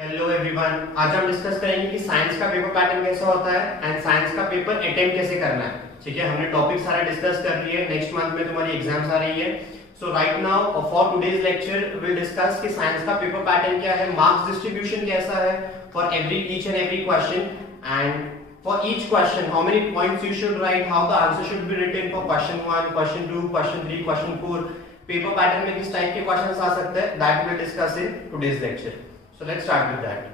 Hello everyone, आज हम discuss करेंगे कि साइंस का पेपर पैटर्न कैसा होता है एंड साइंस का पेपर अटेम्प्ट कैसे करना है। ठीक है, हमने टॉपिक सारा डिस्कस कर लिए। नेक्स्ट मंथ में तुम्हारी एग्जाम्स आ रही है। So right now for today's lecture will discuss कि साइंस का पेपर पैटर्न क्या है, मार्क्स डिस्ट्रीब्यूशन कैसा है for each and every question, and for each question how many points you should write, how the answer should be written for question 1, question 2, question 3, question 4। Paper pattern में किस type के questions आ सकते हैं, that will discuss in today's lecture. So let's start with that.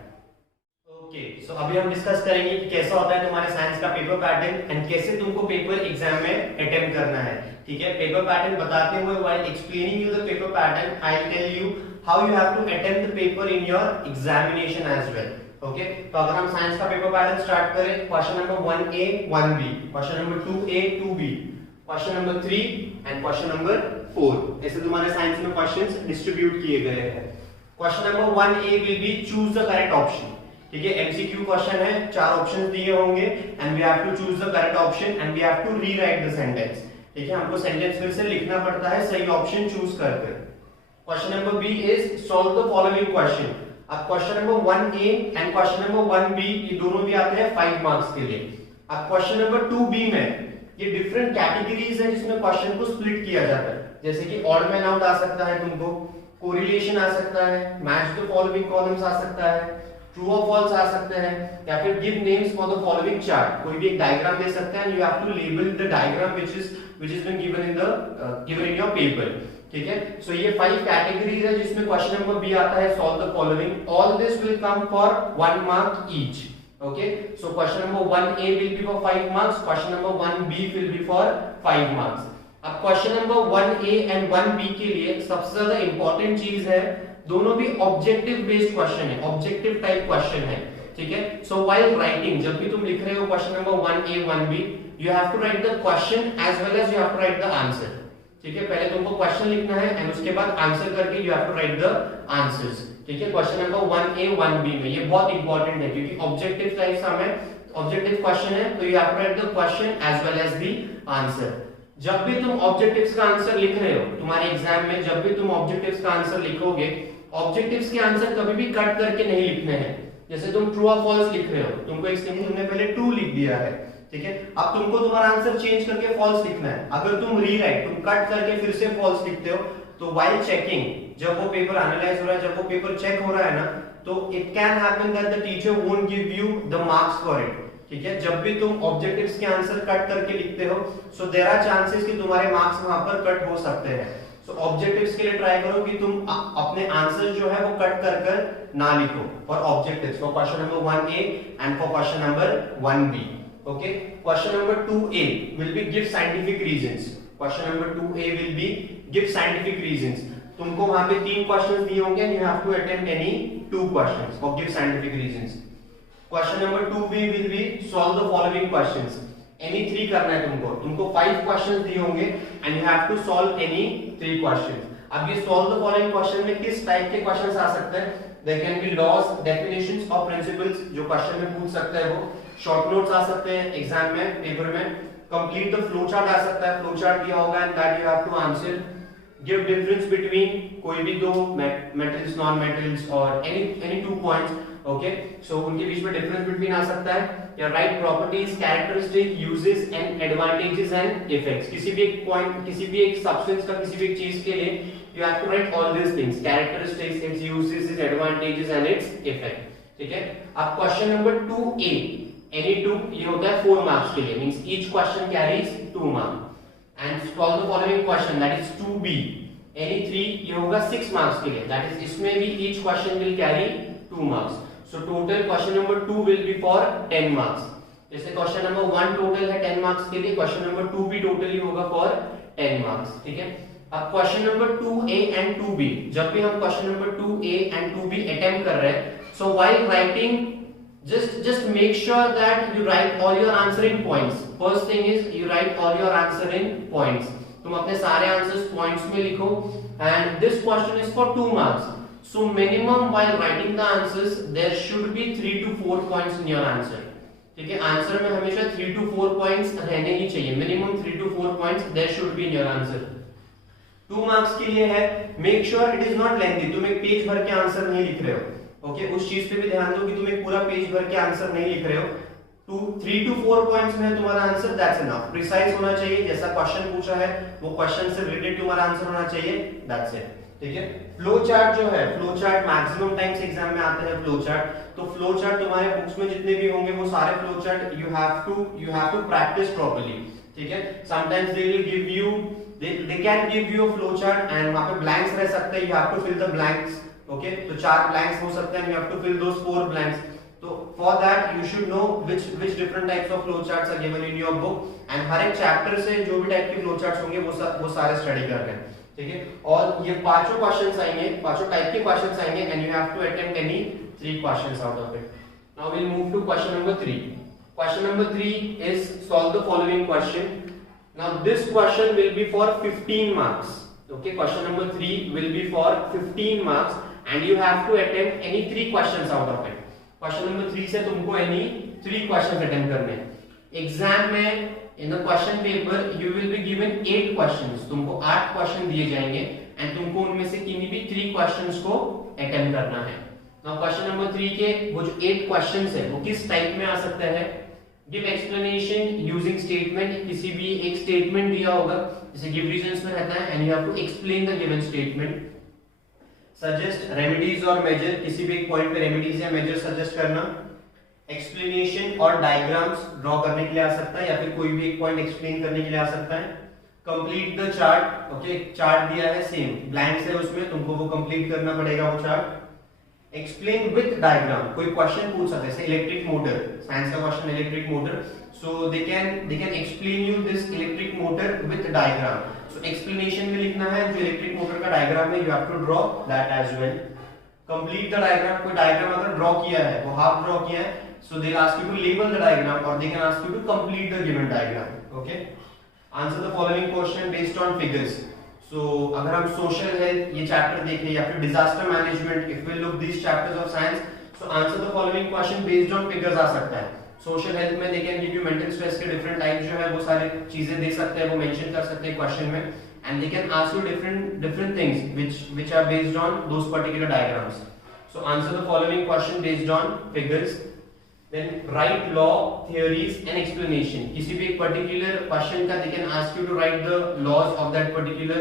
Okay, so अभी हम discuss करेंगे कि कैसा होता है तुम्हारे साइंस का पेपर पैटर्न एंड कैसे तुमको पेपर एग्जाम में अटेम्प्ट करना है। ठीक है, पेपर पैटर्न बताते हुए while explaining you the paper pattern I will tell you how you have to attempt the paper in your examination as well. Okay, तो अगर हम साइंस का पेपर पैटर्न स्टार्ट करें, question number 1A 1B, question number 2A 2B, question number 3 and question number 4। ऐसे तुम्हारे science में questions distribute किए गए हैं। Question number 1A will be choose the correct option. ठीक है, एमसीक्यू क्वेश्चन है, 4 ऑप्शंस दिए होंगे and we have to choose the correct option and we have to rewrite the sentence. ठीक है, हमको सेंटेंस फिर से लिखना पड़ता है सही ऑप्शन चूज करके। Question number B is solve the following question. अब question number 1A and question number 1B ये दोनों भी आते हैं 5 मार्क्स के लिए। अब क्वेश्चन नंबर 2B में ये डिफरेंट कैटेगरीज है जिसमें क्वेश्चन को स्प्लिट किया जाता है, जैसे कि ऑड मैन आउट आ सकता है, तुमको कोरिलेशन आ सकता है, मैच द फॉलोइंग कॉलम्स आ सकता है, ट्रू और फॉल्स आ सकते हैं, या फिर give names for the following chart. कोई भी एक डायग्राम दे सकता है and you have to label the diagram which is been given in your paper. ठीक है, सो ये 5 कैटेगरीज है जिसमें क्वेश्चन नंबर बी आता है solve the following. All this will come for 1 mark each. Okay, so question number 1A will be for 5 marks, question number 1B will be for 5 marks. अब question number 1A and 1B के लिए सबसे ज्यादा important चीज है, दोनों भी objective based question है, ऑब्जेक्टिव टाइप क्वेश्चन है। ठीक है, सो व्हाइल राइटिंग जब भी तुम लिख रहे हो question number 1A 1B you have to write the question as well as you have to write the answer. ठीक है, पहले तुमको क्वेश्चन लिखना है एंड उसके बाद आंसर करके you have to write the answers. ठीक है, क्वेश्चन नंबर 1A 1B में ये बहुत इंपॉर्टेंट है क्योंकि ऑब्जेक्टिव टाइप का है, ऑब्जेक्टिव क्वेश्चन है, तो you have to write the question as well as the answer. जब भी तुम ऑब्जेक्टिव्स का आंसर लिख रहे हो तुम्हारे एग्जाम में, जब भी तुम ऑब्जेक्टिव्स का आंसर लिखोगे, ऑब्जेक्टिव्स के आंसर कभी भी कट करके नहीं लिखने हैं। जैसे तुम ट्रू और फॉल्स लिख रहे हो, तुमको एक स्टेटमेंट तुमने पहले ट्रू लिख दिया है। ठीक है, अब तुमको तुम्हारा आंसर चेंज करके फॉल्स लिखना है। अगर तुम रीराइट, तुम कट करके फिर से फॉल्स लिखते हो, तो व्हाइल चेकिंग, जब वो पेपर एनालाइज हो रहा है, जब वो पेपर चेक हो रहा है ना, तो it can happen that the teacher won't give you the marks for it. ठीक है, जब भी तुम ऑब्जेक्टिव्स के आंसर कट करके लिखते हो, सो देयर आर चांसेस कि तुम्हारे मार्क्स वहां पर कट हो सकते हैं। सो ऑब्जेक्टिव्स के लिए ट्राई करो कि तुम अपने आंसर जो है वो कट कर ना लिखो for objectives, for question number 1A and for question number 1B। Okay, question number 2A will be give scientific reasons. Question number 2A will be give scientific reasons. तुमको वहां पे 3 क्वेश्चंस दिए होंगे and you have to attempt any 2 questions for give scientific reasons. Question number 2B will be solve the following questions. Any 3 करना है तुमको 5 questions दिए होंगे and you have to solve any 3 questions. अब ये सॉल्व द फॉलोइंग क्वेश्चन में किस type के क्वेश्चंस आ सकते हैं, there can be laws, definitions और प्रिंसिपल्स जो क्वेश्चन में पूछ सकते हैं वो, शॉर्ट नोट्स आ सकते हैं एग्जाम में, पेपर में, कंप्लीट द फ्लो चार्ट आ सकता है, फ्लो चार्ट दिया होगा and that you have to answer, give difference between कोई भी 2 मेटल्स नॉन मेटल्स और एनी 2 पॉइंट्स। ओके, सो उनके बीच में डिफरेंस बिटवीन आ सकता है, या write properties, characteristic, uses and advantages and effects. किसी भी एक पॉइंट, किसी भी एक सब्सटेंस का, किसी भी एक चीज के लिए you have to write all this things, characteristics, its uses, its advantages and its effect. ठीक है, अब क्वेश्चन नंबर 2A एनी 2 ये होता है 4 मार्क्स के लिए, means each question carries 2 marks and solve the following question, that is 2B any 3 ये होगा 6 मार्क्स के लिए, दैट इज इसमें भी each question will carry 2 marks. So total question number 2 will be for 10 marks. जैसे question number 1 total है 10 marks के लिए, क्वेश्चन नंबर 2 भी टोटली होगा फॉर 10 मार्क्स। ठीक है, अब question number 2A and 2B, जब भी हम question number 2A and 2B attempt कर रहे हैं, सो while writing just make sure that you write all your answer in points. First thing is you write all your answer in points. तुम अपने सारे answers points में लिखो and this question is for 2 marks. So minimum while writing the answers there should be 3 to 4 points in your answer. ठीक है, answer में हमेशा 3 to 4 points रहने ही चाहिए, minimum 3 to 4 points there should be in your answer. 2 marks के लिए है, make sure it is not lengthy, तुम एक पेज भर के आंसर नहीं लिख रहे हो। ओके, उस चीज पे भी ध्यान दो कि तुम एक पूरा पेज भर के आंसर नहीं लिख रहे हो, 3 to 4 पॉइंट्स में तुम्हारा आंसर, दैट्स इनफ। प्रिसाइज होना चाहिए, जैसा क्वेश्चन पूछा है वो क्वेश्चन से रिलेटेड तुम्हारा आंसर होना चाहिए, दैट्स इट। ठीक है, फ्लो चार्ट जो है, flow chart maximum times exam में आते हैं फ्लो चार्ट, तो फ्लो चार्ट तुम्हारे बुक्स में जितने भी होंगे वो सारे flow chart you have to practice properly. ठीक है, sometimes they will give you, they can give you a flow chart and वहां पे blanks रह सकते हैं, you have to fill the blanks, okay, तो 4 blanks हो सकते हैं, you have to fill those 4 blanks, तो for that you should know which different types of flow charts are given in your book, and हर एक chapter से जो भी type के flow charts होंगे वो सारे स्टडी कर रहे हैं। ठीक है, और ये पांचों क्वेश्चंस आएंगे, पांचों टाइप के क्वेश्चंस आएंगे, and you have to attempt any 3 questions out of it. Now we'll move to question number 3. Question number 3 is solve the following question. Now this question will be for 15 marks. Okay, question number 3 will be for 15 marks and you have to attempt any 3 questions out of it. Question number 3 से तुमको any 3 questions attempt करने हैं। Exam में in the question paper you will be given 8 questions. तुमको 8 question दिए जाएंगे and तुमको उनमें से किन्हीं भी 3 questions को attempt करना है। Now question number 3 के वो जो 8 questions है वो किस टाइप में आ सकते हैं? Give explanation using statement, किसी भी एक स्टेटमेंट दिया होगा, जैसे give reasons में रहता है and you have to explain the given statement. Suggest remedies or measure, किसी भी एक पॉइंट पे remedies या measure suggest करना. Explanation और diagrams draw करने के लिए आ सकता है या फिर कोई भी एक पॉइंट explain करने के लिए आ सकता है. Complete the chart, okay, chart दिया है सेम, blanks है उसमें, तुमको वो complete करना पड़ेगा वो चार्ट. एक्सप्लेन विथ डायग्राम, कोई क्वेश्चन पूछ सकते हैं, जैसे इलेक्ट्रिक मोटर, साइंस का question electric motor, so they can explain you this electric motor with diagram. So explanation में लिखना है जो इलेक्ट्रिक मोटर का डायग्राम है, you have to draw that as well. Complete the diagram, कोई diagram अगर draw किया है, वो हाफ ड्रॉ किया है, so they ask you to label the diagram और they can ask you to complete the given diagram. Okay, answer the following question based on figures. So अगर हम सोशल हेल्थ ये chapter देखें या फिर disaster management, if we look this chapters of science, so answer the following question based on figures आ सकता है। Social health में they can give you mental stress के डिफरेंट टाइप जो है वो सारी चीजें दे सकते हैं, वो मेंशन कर सकते हैं क्वेश्चन में, and they can ask you different things which are based on those particular diagrams. So answer the following question based on figures. Then write law, theories and explanation. किसी भी एक particular question का they can ask you to write the laws of that particular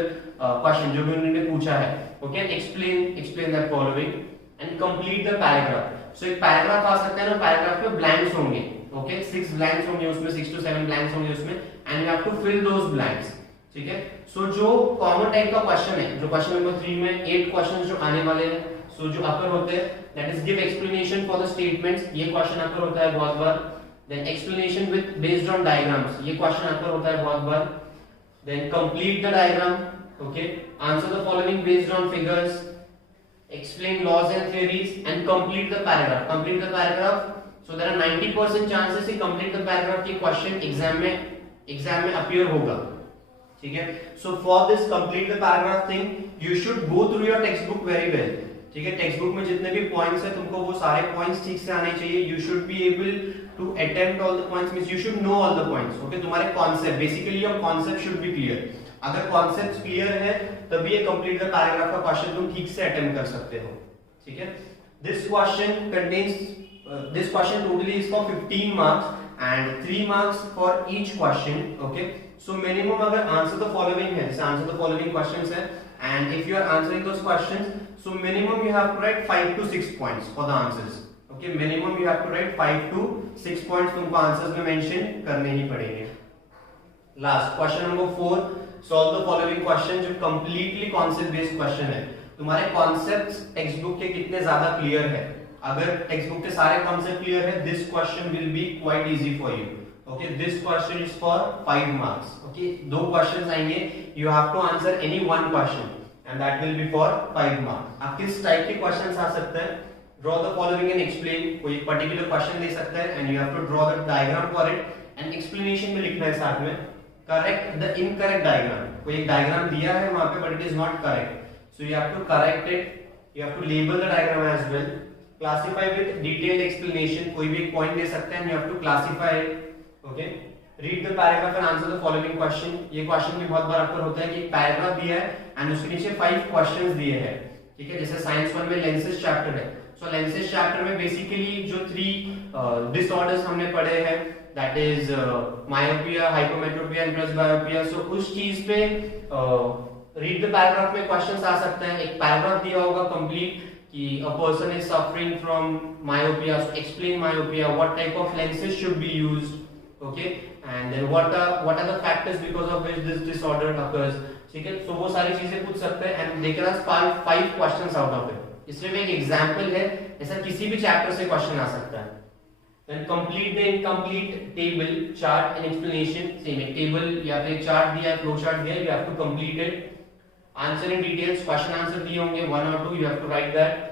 question जो भी उन्होंने पूछा है. Okay, explain that following and complete the paragraph. So एक paragraph आ सकता है ना, paragraph में blanks होंगे. Okay, 6 blanks होंगे उसमें, 6 to 7 blanks होंगे उसमें, and you have to fill those blanks. ठीक है, so जो common type का question है, जो question number 3 में 8 questions जो आने वाले हैं, so जो अपर होते हैं, that is give explanation for the statements, ये क्वेश्चन अपर होता है बहुत बार. then explanation with based on diagrams, ये क्वेश्चन अपर होता है बहुत बार. then complete the diagram, okay, answer the following based on figures, explain laws and theories and complete the paragraph. so there are 90% chances कि complete the paragraph की question exam में appear होगा. ठीक है, so for this complete the paragraph thing you should go through your textbook very well. ठीक है, text book में जितने भी पॉइंट्स है तुमको वो सारे पॉइंट्स ठीक से आने चाहिए. You should be able to attempt all the points, means you should know all the points. Okay, तुम्हारे concept, basically your concept should be clear. अगर कॉन्सेप्ट क्लियर है तभी ये कंप्लीट द पैराग्राफ का क्वेश्चन तुम ठीक से अटेम्प्ट कर सकते हो. ठीक है, this question totally is for 15 marks and 3 marks for each question. Okay, so minimum अगर आंसर द फॉलोइंग है, जैसे आंसर द फॉलोइंग क्वेश्चंस है, and if you are answering those questions, so minimum you have to write 5 to 6 points for the answers. Okay, minimum you have to write 5 to 6 points तुमको answers में mention करने ही पड़ेंगे. Last question number 4, solve the following question, जो completely concept based question है. तुम्हारे concepts text book के कितने ज्यादा क्लियर है. अगर टेक्स्ट बुक के सारे कॉन्सेप्ट क्लियर है, this question will be quite easy for you. Okay, this question is for 5 marks. Okay, 2 questions आएंगे, you have to answer any one question and that will be for 5 marks. आप किस type के questions आ सकते हैं? Draw the following and explain. कोई particular question दे सकता है and you have to draw the diagram for it and explanation में लिखना है साथ में. Correct the incorrect diagram. कोई एक diagram दिया है वहाँ पे but it is not correct. So you have to correct it. You have to label the diagram as well. Classify with detailed explanation. कोई भी एक point दे सकते हैं and you have to classify it. Okay, read the paragraph and answer the following question. ये question भी बहुत बार आपको होता है कि एक पैराग्राफ दिया है एंड उसके नीचे 5 क्वेश्चंस दिए हैं. ठीक है, जैसे साइंस 1 में लेंसेज चैप्टर है, सो लेंसेज चैप्टर में बेसिकली जो 3 डिसऑर्डर्स हमने पढ़े हैं, that is myopia, hypometropia and presbyopia. So उस चीज पे रीड द पैराग्राफ में क्वेश्चंस आ सकते हैं। एक पैराग्राफ दिया होगा कंप्लीट कि a person is suffering from myopia, so explain myopia, what type of lenses should be used, okay, and then what are the factors because of which this disorder occurs, ठीक है। सो वो सारी चीजें पूछ सकते हैं and they can ask 5 questions out of it. इसमें एक एग्जांपल है, ऐसा किसी भी चैप्टर से क्वेश्चन आ सकता है। Then complete the incomplete table, chart and explanation. Same है, table या फिर चार्ट दिया है, फ्लो चार्ट दिया है, you have to complete it. Answer in details, question answer दिए होंगे 1 or 2, you have to write that.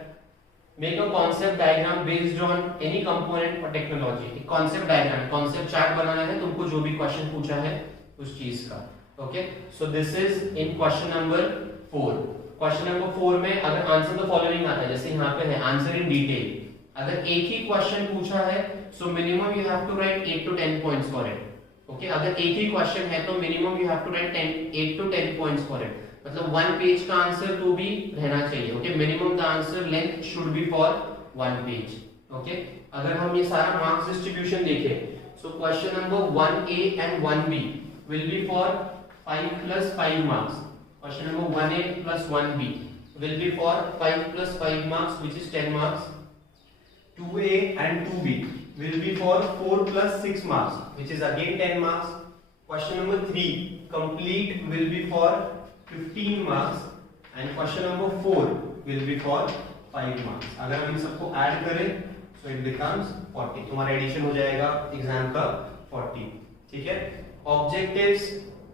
Make a concept diagram based on any component or technology. एक concept diagram, concept chart बनाना है तुमको, जो भी question पूछा है उस चीज का, okay? So this is in question number 4. Question number 4 में अगर answer the following आता है, जैसे यहाँ पे है answer in detail, अगर एक ही क्वेश्चन पूछा है so minimum you have to write 8 to 10 points for it, okay. अगर एक ही क्वेश्चन है तो minimum you have to write 8 to 10 points for it, मतलब 1 पेज का आंसर तो भी रहना चाहिए, okay. Minimum the answer length should be for 1 page, okay. अगर हम ये सारा मार्क्स डिस्ट्रीब्यूशन देखें, so question number 1A and 1B will be for 5 plus 5 marks. Question number 1A plus 1B will be for 5 plus 5 marks, which is 10 marks. 2A and 2B will be for 4 plus 6 marks, which is again 10 marks. Question number 3 complete will be for 15 marks and question number 4 will be for 5 marks. अगर हम इन सबको add करें so it becomes 40. तुम्हारा addition हो जाएगा exam का 40, ठीक है। ऑब्जेक्टिव्स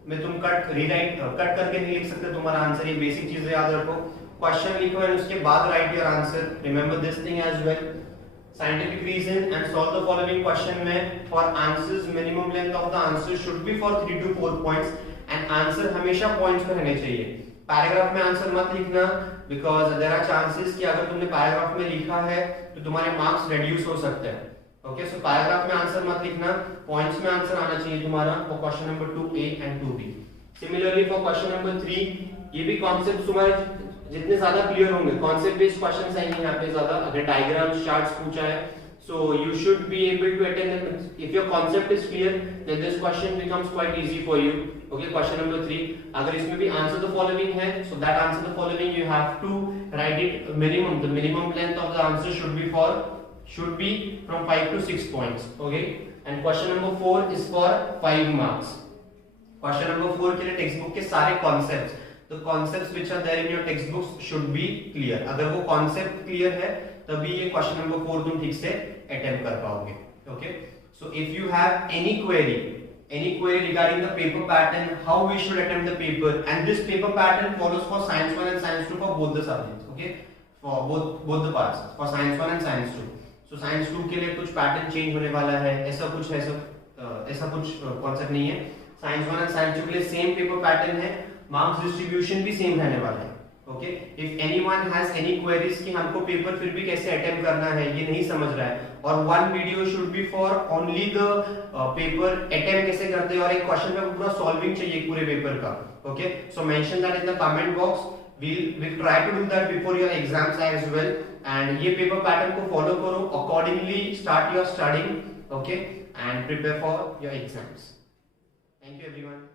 में तुम कट करके नहीं लिख सकते तुम्हारा आंसर, ये बेसिक चीजें याद रखो। क्वेश्चन लिखो और उसके बाद write your answer, remember this thing as well. Scientific reason and solve the following question में for answers minimum length of the answer should be for 3 to 4 points and answer हमेशा points पे रहने चाहिए। Paragraph में answer मत लिखना because there are chances कि अगर तुमने पैराग्राफ में लिखा है तो तुम्हारे मार्क्स reduce हो सकते हैं, ओके। सो पैराग्राफ में आंसर मत लिखना, पॉइंट्स में आंसर आना चाहिए तुम्हारा for question number 2A and 2B। Similarly for question number 3 ये भी कॉन्सेप्ट तुम्हारे जितने ज्यादा क्लियर होंगे, कॉन्सेप्ट बेस्ड क्वेश्चंस आएंगे यहाँ पे ज्यादा। अगर डायग्राम्स चार्ट्स पूछा है so you should be able to attend. If your concept is clear then this question becomes quite easy for you, okay. Question number 3 अगर इसमें भी आंसर द फॉलोइंग है so that answer the following you have to write it minimum, the minimum length of the answer should be from 5 to 6 points, okay। and question number 4 is for 5 marks। question number 4 के लिए text book के सारे concepts, the concepts which are there in your textbooks should be clear। अगर वो concept clear है तभी ये question number 4 तुम ठीक से attempt कर पाओगे, okay। so if you have any query regarding the paper pattern, how we should attempt the paper, and this paper pattern follows for science 1 and science 2 for both the subjects, okay, for both the parts, for science 1 and science 2। so science 2 के लिए कुछ pattern change होने वाला है, ऐसा कुछ concept नहीं है। science 1 and science 2 के लिए same paper pattern है, मार्क्स डिस्ट्रीब्यूशन भी सेम रहने वाला है, okay. If anyone has any queries कि हमको पेपर फिर भी कैसे अटेम्प्ट करना है, ये नहीं समझ रहा है, और 1 video should be for only the paper attempt कैसे करते हैं, और एक क्वेश्चन पे पूरा सॉल्विंग चाहिए पूरे पेपर का, okay. So mention that in the comment box, we'll try to do that before your exams as well। and ये पेपर पैटर्न को फॉलो करो, accordingly start your studying, okay, and prepare for your exams। thank you everyone।